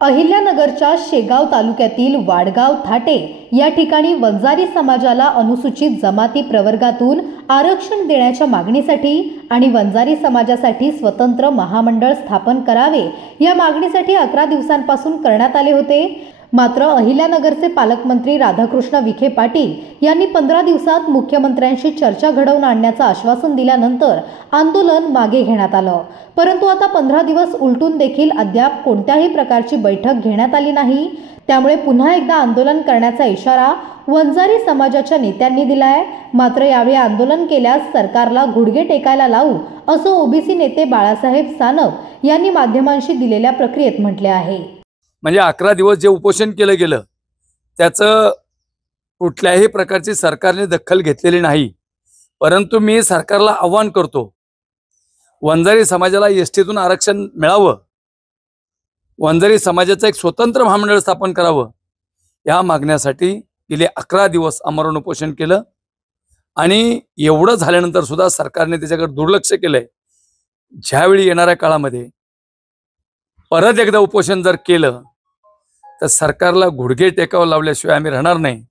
अहिल्यानगरच्या शेगाव तालुक्यातील वाडगाव थाटे या ठिकाणी वंजारी समाजाला अनुसूचित जमाती प्रवर्गातून आरक्षण देण्याच्या मागणीसाठी आणि वंजारी समाजासाठी स्वतंत्र महामंडळ स्थापन करावे या मागणीसाठी 11 दिवसांपासून करण्यात आले होते। मात्र अहिल्यानगरचे पालकमंत्री राधाकृष्ण विखे पाटील यांनी 15 दिवसात मुख्यमंत्र्यांशी चर्चा घडवून आणण्याचं आश्वासन दिल्यानंतर आंदोलन मागे घेण्यात आलं। परंतु आता 15 दिवस उलटून देखील अद्याप कोणत्याही प्रकारची बैठक घेण्यात आली नाही। त्यामुळे पुन्हा एकदा आंदोलन करण्याचा इशारा वंजारी समाजाच्या नेत्यांनी दिलाय। मात्र यावेळी आंदोलन केल्यास सरकारला गुडघे टेकायला लावू असं ओबीसी नेते बाळासाहेब सानप यांनी माध्यमांशी दिलेल्या प्रक्रियेत म्हटले आहे। म्हणजे 11 दिवस जे उपोषण केलं गेलं त्याचं कुठल्याही प्रकारची सरकारने दखल घेतलेली नाही। परंतु मी सरकारला आव्हान करतो, वंजारी समाजाला एसटीतून आरक्षण मिळावं, वंजारी समाजाचं एक स्वतंत्र महामंडळ स्थापन करावं या मागण्यासाठी गेले 11 दिवस आमरण उपोषण केलं। आणि एवढं झाल्यानंतर सुद्धा सरकारने त्याच्याकडे दुर्लक्ष केलंय। ज्यावेळी येणाऱ्या काळामध्ये परत एकदा उपोषण जर केलं तर सरकारला गुडघे टेकावं लावल्याशिवाय आम्ही राहणार नाही।